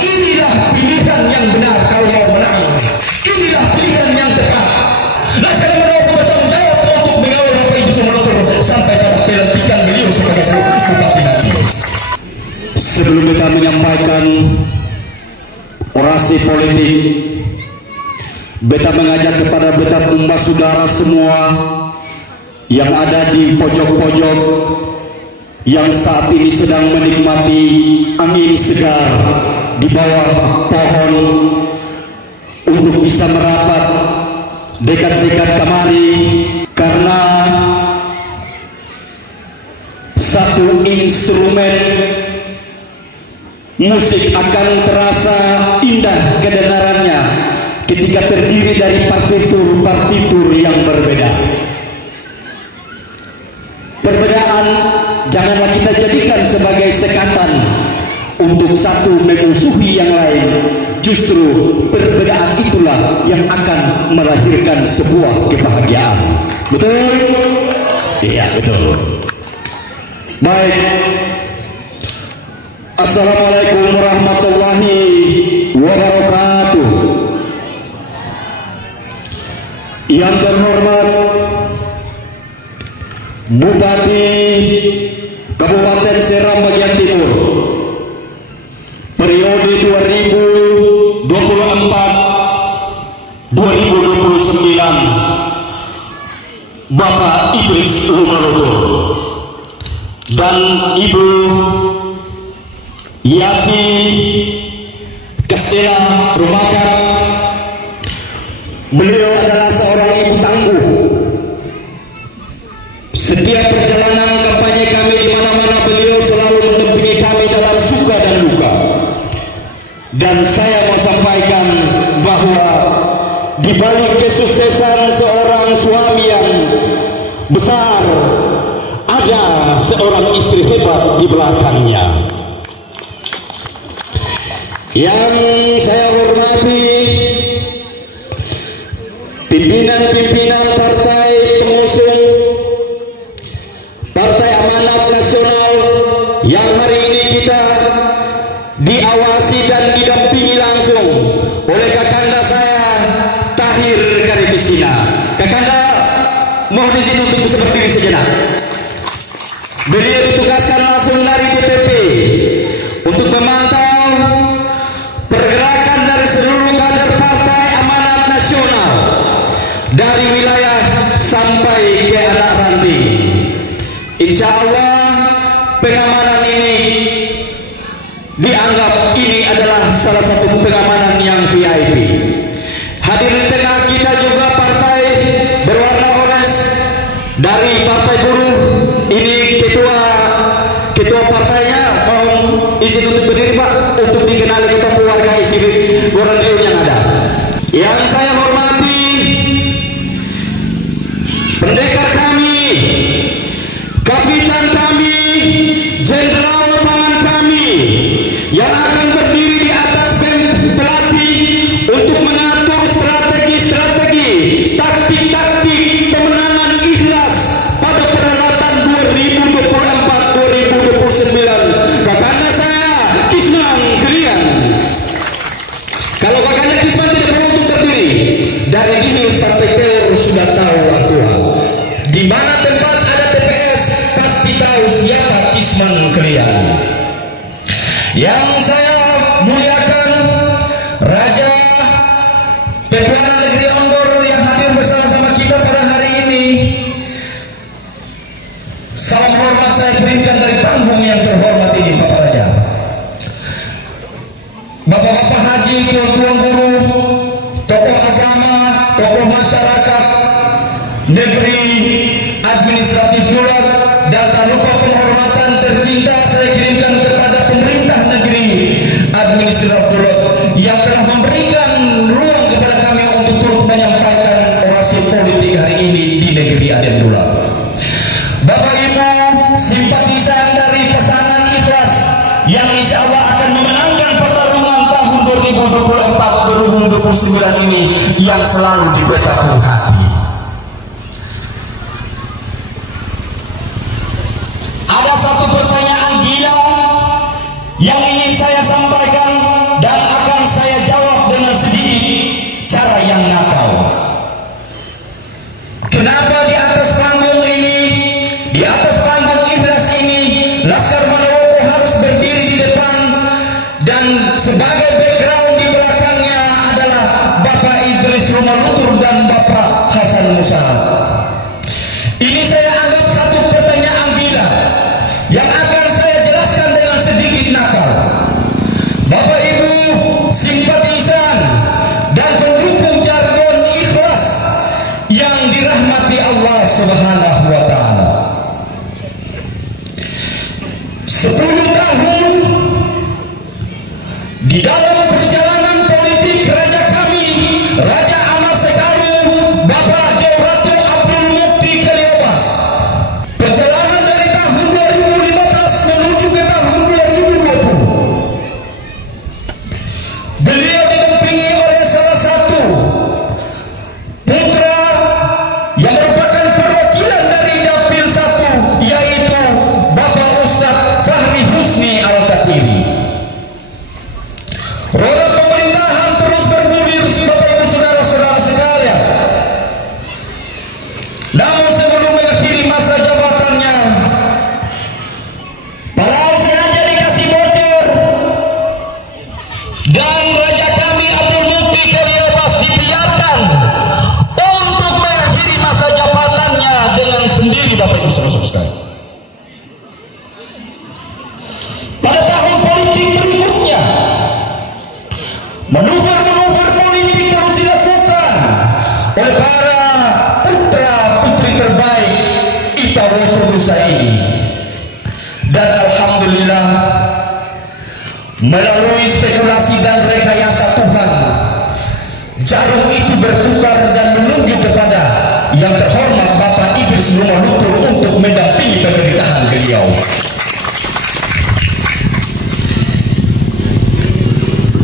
inilah pilihan yang benar kalau mau menang. Inilah pilihan yang tepat. Nah, saya mau bertanggung jawab untuk mengawal Bapak Ibu semua sampai pada pelantikan beliau sebagai bupati nanti. Sebelum kita menyampaikan orasi politik, beta mengajak kepada beta umat saudara semua yang ada di pojok-pojok yang saat ini sedang menikmati angin segar di bawah pohon untuk bisa merapat dekat-dekat kemari, karena satu instrumen musik akan terasa indah kedengarannya ketika terdiri dari partitur yang berbeda. Perbedaan janganlah kita jadikan sebagai sekatan untuk satu memusuhi yang lain. Justru perbedaan itulah yang akan melahirkan sebuah kebahagiaan. Betul? Iya, betul. Baik. Assalamualaikum warahmatullahi wabarakatuh. Yang terhormat Bupati Kabupaten Seram bagian Timur periode 2024-2029, Bapak Idris Lumaloto dan Ibu Yati Kastela Rumakat. Beliau adalah seorang ibu tangguh. Setiap perjalanan kampanye kami di mana-mana beliau selalu mendampingi kami dalam suka dan duka. Dan saya mau sampaikan bahwa di balik kesuksesan seorang suami yang besar, ada seorang istri hebat di belakangnya. Yang saya hormati pimpinan-pimpinan partai pengusung Partai Amanat Nasional yang hari ini kita diawasi dan didampingi langsung oleh kakanda saya Tahir Karibisina. Kakanda mohon izin untuk bisa berdiri sejenak. Beliau ditugaskan langsung dari DPP untuk memantau pergerakan dari seluruh kader Partai Amanat Nasional dari wilayah sampai ke anak ranting. Insya Allah pengamanan ini dianggap ini adalah salah satu pengamanan yang VIP. Hadir di tengah kita juga partai berwarna orange dari Partai Buruh. Ini ketua partainya, mohon izin untuk berdiri Pak, untuk dikenali kita keluarga isi radio yang ada. Yang saya hormati pendekar kami, kapitan kami, jenderal lapangan kami yang akan berdiri di atas pelatih untuk mengatur strategi-strategi, taktik-taktik pemenangan ikhlas pada perhelatan 2024-2029. Kakanda saya Kisman Kelian. Kalau kakanda Kisman tidak perlu untuk berdiri, dari Dihil sampai Telur sudah tahu aktual. Di mana tempat ada TPS pasti tahu siapa Kisman Kelian. Yang saya muliakan Raja Ketuanan Negeri Onggor yang hadir bersama-sama kita pada hari ini. Salam hormat saya kirimkan dari panggung yang terhormat ini, Bapak Raja. Bapak-bapak haji, tuan-tuan guru, tokoh agama, tokoh masyarakat, negeri, administratif Dulat, dan tak lupa penghormatan tercinta saya kirimkan kepada pemerintah negeri administratif Dulat yang telah memberikan ruang kepada kami untuk turut menyampaikan orasi politik hari ini di negeri Aden Dulat. Bapak Ibu simpatisan dari pasangan ikhlas yang insya Allah akan memenangkan pertarungan tahun 2024-2029 ini yang selalu dibetakan hati. Ada satu pertanyaan gila yang ingin saya sampaikan dari dan sebagai background di belakangnya adalah Bapak Idris Romalutur dan Bapak Hasan Musa. Ini saya anggap satu pertanyaan gila yang akan saya jelaskan dengan sedikit nakal. Bapak Ibu simpatisan dan pendukung jargon ikhlas yang dirahmati Allah Subhanahu wa taala. 10 tahun di dalam perjalanan politik raja kami, Raja Amar Sekaru, Bapak Jawratu Abdul Mukti Kaliobas. Perjalanan dari tahun 2015 menuju ke tahun 2020. Beliau didampingi oleh salah satu putra yang merupakan perwakilan dari Dapil 1, yaitu Bapak Ustadz Fahri Husni Al-Katiri. Roda pemerintahan terus bergulir, Bapak Ibu saudara-saudara sekalian. Namun sebelum mengakhiri masa jabatannya, padahal sengaja dikasih bocor dan raja kami Abdul Mukti Kaliobas dibiarkan untuk mengakhiri masa jabatannya dengan sendiri, Bapak Ibu saudara-saudara sekalian. Pada tahun politik berikutnya, manuver-manuver politik terus dilakukan oleh para putra-putri terbaik Itawotu Nusa ini. Dan alhamdulillah, melalui spekulasi dan rekayasa Tuhan, jarum itu berputar dan menuju kepada yang terhormat Bapak Idris Romalutur untuk mendampingi pemerintahan beliau.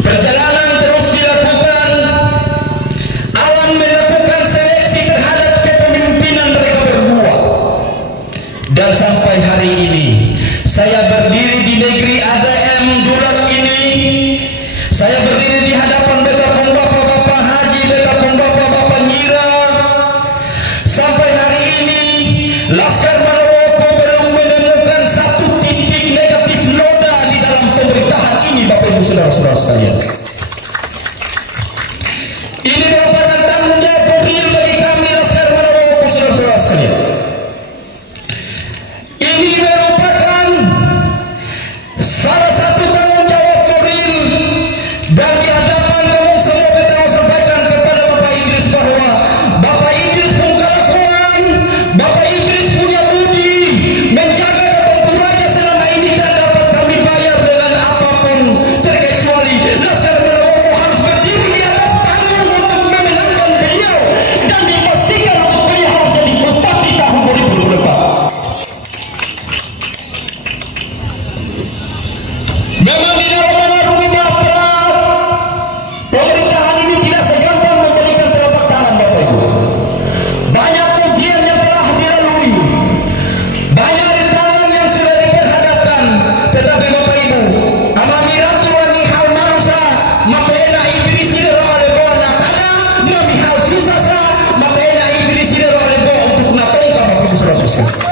Perjalanan terus dilakukan, alam melakukan seleksi terhadap kepemimpinan mereka berdua. Dan sampai hari ini, saya berdiri di negeri ADM Durat ini, saya berdiri di hadapan betapun Bapak-Bapak Haji, betapun Bapak-Bapak Nyira. Sampai hari ini, Laskar Maroko belum menemukan satu titik negatif noda di dalam pemerintahan ini, Bapak Ibu saudara-saudara sekalian. Ini merupakan tanggung jawab real bagi kami Laskar Maroko, saudara-saudara sekalian. Ini merupakan salah satu tanggung jawab moral, dan di hadapan kamu semua kita sampaikan kepada Bapak Idris bahwa Bapak Idris pengkelakuan, Bapak Idris punya budi menjaga Datuk Raja selama ini tak dapat kami bayar dengan apapun, terkecuali Laskar Maroko harus berdiri di atas panggung untuk memenangkan beliau dan dipastikan untuk beliau harus jadi bupati tahun 2024. Memang di dalam mengarungi bahtera pemerintahan ini tidak segampang memberikan telapak tangan, Bapak Ibu. Banyak ujian yang telah dilalui, banyak rintangan yang sudah diperhadapkan, tetapi Bapak Ibu, amami ratu wani hal manusia mapena Idris idero alebo nakana mami hal susasa mapena Idris idero alebo untuk natongka, Bapak Ibu saudara-saudara.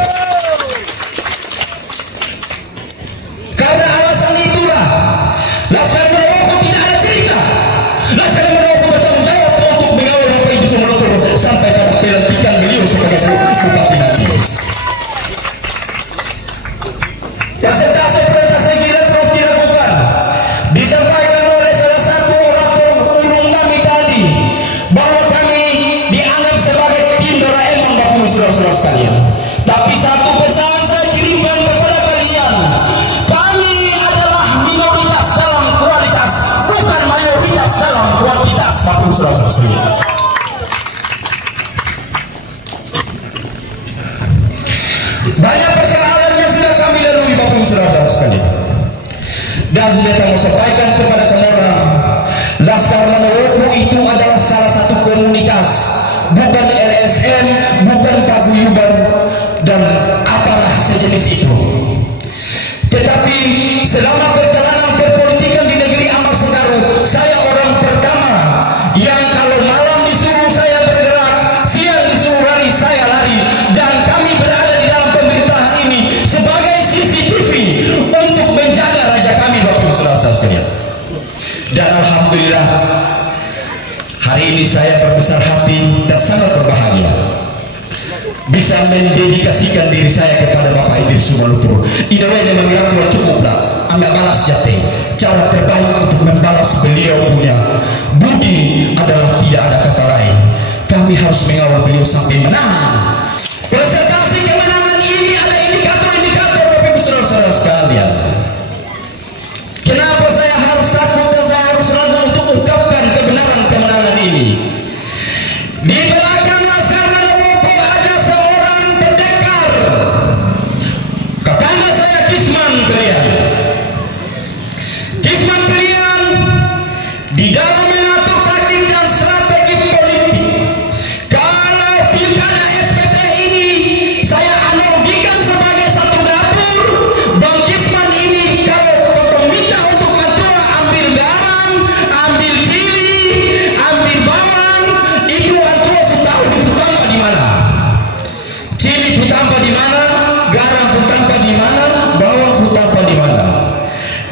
Karena alasan itulah Laskar Maroko tidak ada cerita. Laskar Maroko bertanggung jawab untuk mengawal Bapak Ibu Romalutur sampai pada pelantikan beliau sebagai bupati nanti. Persentase gila terus dilakukan. Disampaikan oleh salah satu orator ulung kami tadi bahwa kami dianggap sebagai tim Doraemon, Bapak Ibu saudara-saudara sekalian. Tapi satu pesan saya kirimkan kepada kalian, kami adalah minoritas dalam kualitas, bukan mayoritas dalam kuantitas, Bapak Ibu saudara-saudara sekalian. Banyak persoalan yang sudah kami lalui, Bapak Ibu saudara-saudara sekalian. Dan kita mau sampaikan kepada orang, Laskar Maroko itu adalah salah satu komunitas, bukan LSM, bukan paguyuban dan apalah sejenis itu. Tetapi selama perjalanan perpolitikan di negeri Amar Sekaru, saya orang pertama yang kalau malam disuruh saya bergerak, siang disuruh lari, saya lari. Dan kami berada di dalam pemerintahan ini sebagai CCTV untuk menjaga raja kami, Bapak Ibu saudara sekalian. Dan alhamdulillah hari ini saya berbesar hati dan sangat berbahagia bisa mendedikasikan diri saya kepada Bapak Idris Sumalutur. Ini memang yang cukup lah, anda balas jati. Cara terbaik untuk membalas beliau punya budi adalah tidak ada kata lain. Kami harus mengawal beliau sampai menang. Presentasi kemenangan ini ada indikator-indikator Bapak Ibu saudara-saudara sekalian. Kenapa saya harus takut dan saya harus ragu untuk ungkapkan kebenaran kemenangan ini? Di belakang Laskar Manokwoko ada seorang pendekar. Kakanda saya Kisman kalian. Kisman kalian di dalam mengatur taktik dan strategi politik. Kalau pilkada SPT ini saya analogikan sebagai satu dapur. Bang Kisman ini kalau potong minta untuk ketua ambil garam, ambil cili, ambil bawang, itu ketua sudah itu tanpa di mana. Cili pun tanpa di mana, garam pun tanpa di mana, bawang pun tanpa di mana.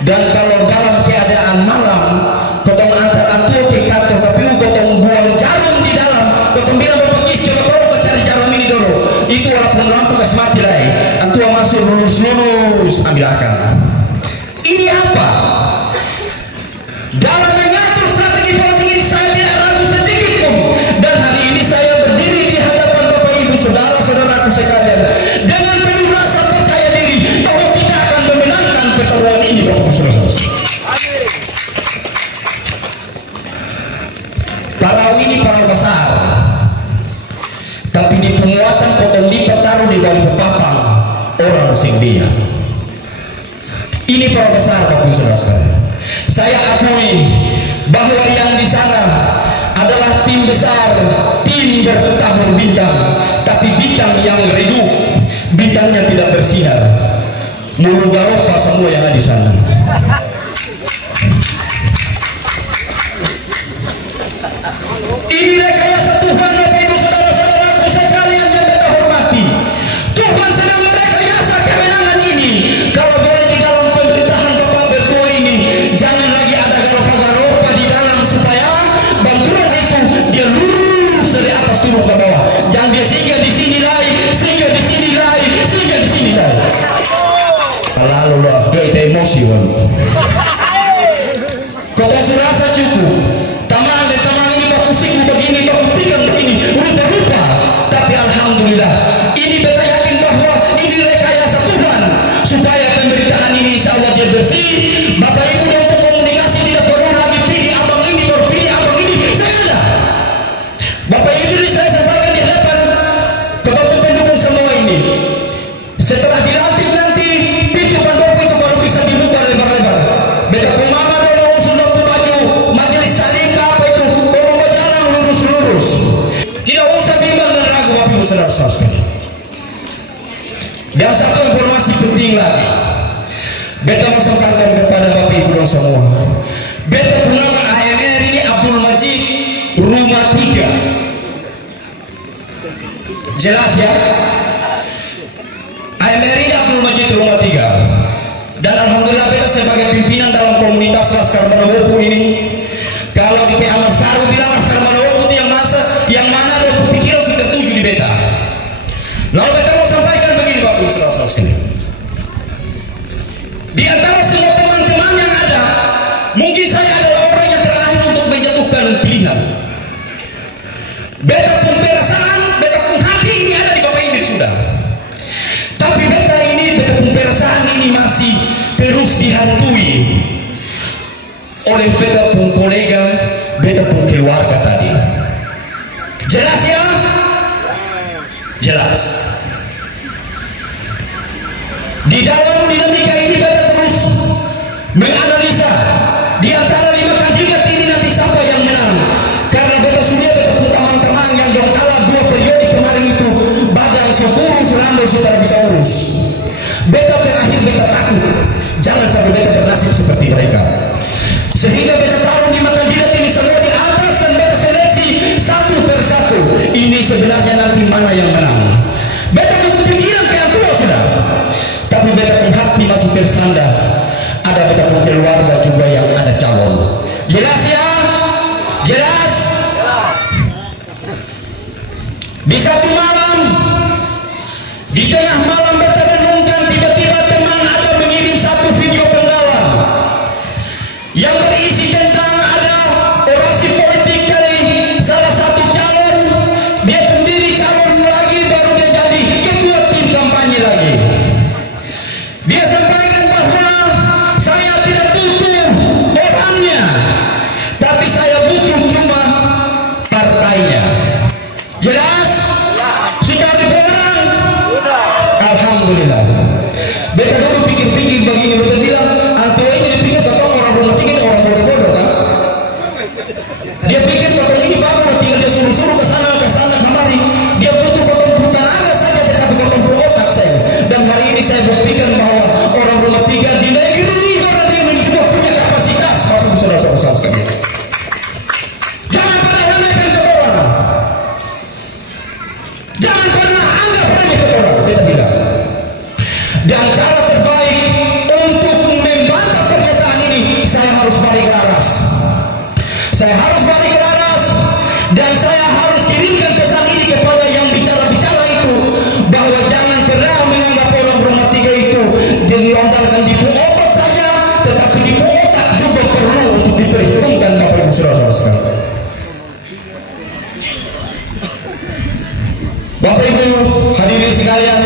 Dan kalau dalam keadaan malam, kotong antar antua ke kantor KPU, kotong buang jarum di dalam, kotong bilang berpagis, coba kau cari jarum ini dulu. Itu walaupun lampu gas mati lah, antua masuk lurus-lurus ambil akal. Ini apa? Dalam mengatur strategi politik ini saya tidak ragu sedikit pun. Dan hari ini saya berdiri di hadapan Bapak Ibu saudara-saudaraku sekalian dengan penuh rasa percaya diri bahwa kita akan memenangkan pertarungan ini, Bapak Ibu saudara-saudara. Palau ini palau besar, tapi di penguatan potong lipat taruh di bawah papang orang sing dia. Ini palau besar, Bapak Ibu saudara-saudara. Saya akui bahwa yang di sana adalah tim besar, tim bertabur bintang, tapi bintang yang redup, bintangnya tidak bersinar. Mulu garopa semua yang ada di sana. Ini rekayasa Tuhan, Bapak Ibu saudara-saudaraku sekalian yang kita hormati. Tuhan sedang merekayasa kemenangan ini. Kalau boleh di dalam pemerintahan Bapak Bertua ini, jangan lagi ada garopa-garopa di dalam supaya bantuan itu dia lurus dari atas turun ke bawah. Jangan dia singgah di sini lagi, singgah di sini lagi, singgah di sini lagi. Lalu lah, dia itu emosi wan. Kau rasa cukup. Taman dan taman ini baku siku begini, baku tikam begini, rupa-rupa. Tapi alhamdulillah, ini beta yakin bahwa ini rekayasa Tuhan supaya pemerintahan ini insya Allah dia bersih. Bapak Ibu dan untuk komunikasi tidak perlu lagi pilih abang ini, baru pilih abang ini. Saya ada. Bapak Ibu saya sampaikan di hadapan ketua pendukung semua ini. Setelah dilantik nanti, pintu pendopo itu baru bisa dibuka lebar-lebar. Beta pemama dulu sudah baju majelis taklim apa itu, kalau berjalan lurus-lurus. Tidak usah bimbang dan ragu, Bapak Ibu saudara-saudara sekalian. Dan satu informasi penting lagi, beta mau sampaikan kepada Bapak Ibu dan semua. Beta pulang AMR ini Abdul Majid Rumah 3. Jelas ya? AMR ini Abdul Majid Rumah 3. Dan alhamdulillah beta sebagai pimpinan dalam komunitas Laskar Manokwoko ini, kalau di KA Laskar bilang Laskar Manokwoko itu yang mana ada pikiran sudah tuju di beta. Lalu beta mau sampaikan begini Bapak Ibu saudara-saudara sekalian. Di antara semua teman-teman yang ada, mungkin saya adalah orang yang terakhir untuk menjatuhkan pilihan. Beta pun perasaan, beta pun hati ini ada di Bapak Idris sudah. Tapi beta pun perasaan ini masih terus dihantui oleh beta pun kolega, beta pun keluarga tadi. Jelas ya? Jelas. Di dalam dinamika ini beta terus menganalisa di antara 5 kandidat ini nanti siapa yang menang. Karena beta sudah pun teman-teman yang dong kalah 2 periode kemarin itu badan sekurus rando sudah bisa urus. Beta terakhir beta takut jangan sampai beta bernasib seperti mereka. Sehingga beta tahu 5 kandidat ini semua di atas dan beta seleksi satu persatu. Ini sebenarnya nanti mana yang menang. Beta berpikiran kayak tua sudah. Tapi beta pun hati masih bersandar. Ada beta pun keluarga juga yang ada calon. Di satu malam, di tengah malam berterenungkan, tiba-tiba teman ada mengirim satu video penggalan yang berisi tentang ada orasi politik dari salah satu calon. Dia pendiri calon lagi, baru dia jadi ketua tim kampanye lagi. Dia sampaikan bahwa saya tidak butuh orangnya, tapi saya butuh cuma partainya. Jelas? Sudah ada orang? Alhamdulillah. Beta dulu pikir-pikir begini, beta bilang, antua ini dipikir tatong orang rumah tinggi, orang bodoh-bodoh kan? Dia pikir tatong ini bagus, tinggal dia suruh-suruh ke sana kemari. Dia butuh potong tenaga saja, tetapi potong otak saya. Dan hari ini saya buktikan bahwa orang rumah tinggi di negeri orang ini juga punya kapasitas. Bapak saudara-saudara sekalian. Jangan pernah remehkan ke orang. Jangan pernah anggap remeh ke orang. Beta bilang. Dan cara terbaik untuk membantah pernyataan ini, saya harus balik laras. Saya harus balik laras, dan saya harus kirimkan pesan ini kepada yang bicara-bicara itu, bahwa jangan pernah menganggap orang rumah tiga itu diondalkan di obat saja, tetapi di otak juga perlu untuk diperhitungkan, Bapak Ibu saudara-saudara sekalian. Bapak Ibu hadirin sekalian,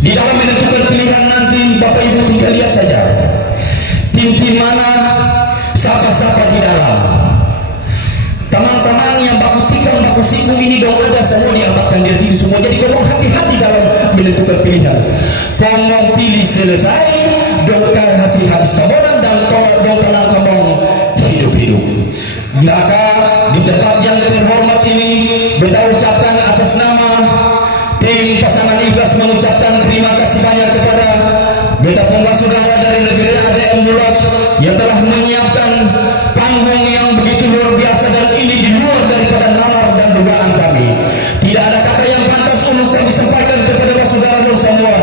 di dalam menentukan pilihan nanti, Bapak Ibu tinggal lihat saja tim-tim mana, siapa-siapa di dalam. Teman-teman yang baku tikam, baku siku ini dong udah semua diabatkan diri semua. Jadi kau hati-hati dalam menentukan pilihan. Kau mau pilih selesai, dong kasih habis kamoran, dan dong talang kamong hidup-hidup. Maka di tempat yang terhormat ini, beta ucapkan atas nama tim pasangan Ikhlas mengucapkan terima kasih banyak kepada beta pembawa saudara dari negeri ADM Bulat yang telah menyiapkan panggung yang begitu luar biasa, dan ini di luar daripada nalar dan dugaan kami. Tidak ada kata yang pantas untuk disampaikan kepada saudara semua,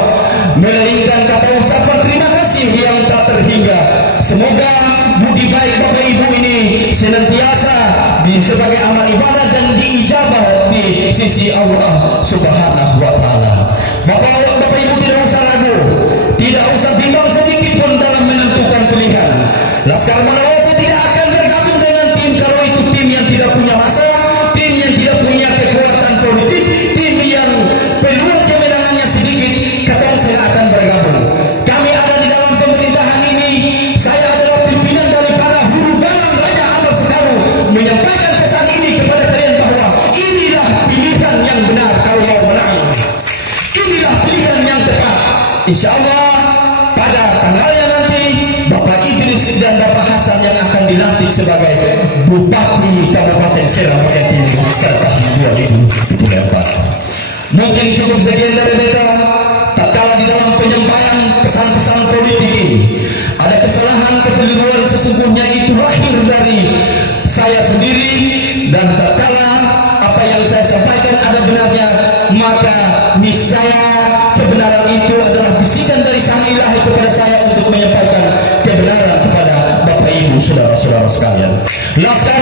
melainkan kata ucapan terima kasih yang tak terhingga. Semoga budi baik Bapak Ibu ini senantiasa sebagai amal ibadah dan diijabah di sisi Allah Subhanahu wa Ta'ala. Bapak Ibu tidak usah ragu, tidak usah bimbang sedikit pun dalam menentukan pilihan. Laskar Malawaku tidak akan bergabung dengan tim kalau itu tim yang tidak punya masa, tim yang tidak punya kekuatan politik, tim yang peluang kemenangannya sedikit. Kata saya akan bergabung. Kami ada di dalam pemerintahan ini. Saya adalah pimpinan daripada hulu dalam Raja Ampat Sekaru, menyampaikan pesan ini kepada kalian bahwa inilah pilihan yang benar kalau mau menang. Inilah pilihan yang tepat. Insya Allah pada tanggalnya nanti Bapak Idris dan Bapak Hasan yang akan dilantik sebagai Bupati Kabupaten Serang bagian Timur tahun 2024. Mungkin cukup sekian dari beta. Tatkala di dalam penyampaian pesan-pesan politik ini ada kesalahan kekeliruan, sesungguhnya itu lahir dari saya sendiri, dan tatkala apa yang saya sampaikan ada benarnya, maka niscaya kebenaran itu adalah bisikan dari Sang Ilahi kepada saya untuk menyampaikan kebenaran kepada Bapak Ibu saudara-saudara sekalian. Laskar